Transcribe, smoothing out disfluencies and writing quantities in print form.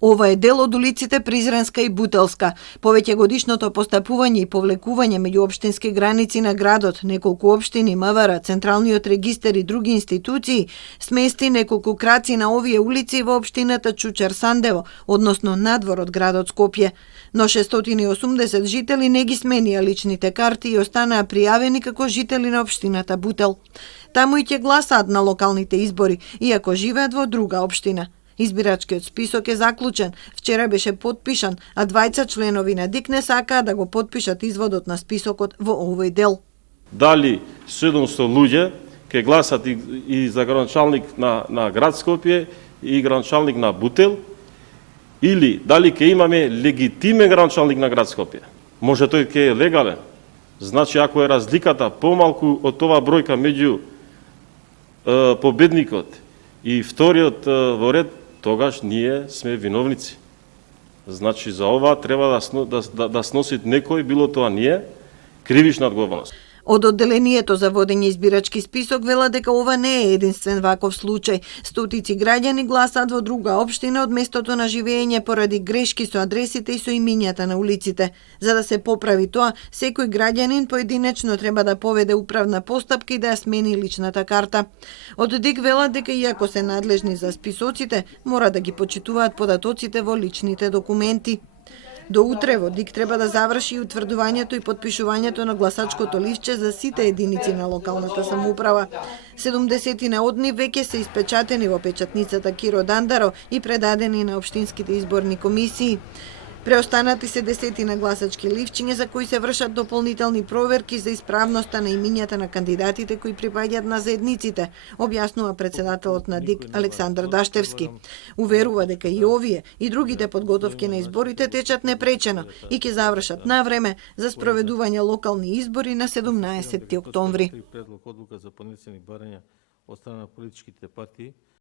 Ова е дел од улиците Призренска и Бутелска. Повеќе годишното постапување и повлекување меѓу општински граници на градот, неколку општини, МВР, Централниот регистер и други институции, смести неколку краци на овие улици во општината Чучар-Сандево, односно надвор од градот Скопје. Но 680 жители не ги сменија личните карти и останаа пријавени како жители на општината Бутел. Таму и ќе гласаат на локалните избори, иако живеат во друга општина. Избирачкиот список е заклучен. Вчера беше потпишан, а двајца членови на ДИК не сакаа да го потпишат изводот на списокот во овој дел. Дали 700 луѓе ќе гласат и за градоначалник на град Скопје и градоначалник на Бутел, или дали ќе имаме легитимен градоначалник на град Скопје. Може тој ќе е легален. Значи, ако е разликата помалку од ова бројка меѓу победникот и вториот во ред, тогаш ние сме виновници. Значи, за ова треба да сноси некој, било тоа ние, кривична одговорност. Од одделението за водење избирачки список вела дека ова не е единствен ваков случај. Стотици граѓани гласаат во друга општина од местото на живење поради грешки со адресите и со имињата на улиците. За да се поправи тоа, секој граѓанин поединечно треба да поведе управна постапка и да ја смени личната карта. Од ДИК велат дека иако се надлежни за списоците, мора да ги почитуваат податоците во личните документи. До утре во ДИК треба да заврши и утврдувањето и потпишувањето на гласачкото ливче за сите единици на локалната самоуправа. 70 од нив веќе се испечатени во печатницата Киро Дандаро и предадени на општинските изборни комисии. Преостанати се десетина гласачки ливчиња за кои се вршат дополнителни проверки за исправноста на имињата на кандидатите кои припаѓаат на заедниците, објаснува председателот на ДИК Александар Даштевски. Уверува дека и овие и другите подготовки на изборите течат непречено и ќе завршат на време за спроведување локални избори на 17 октомври.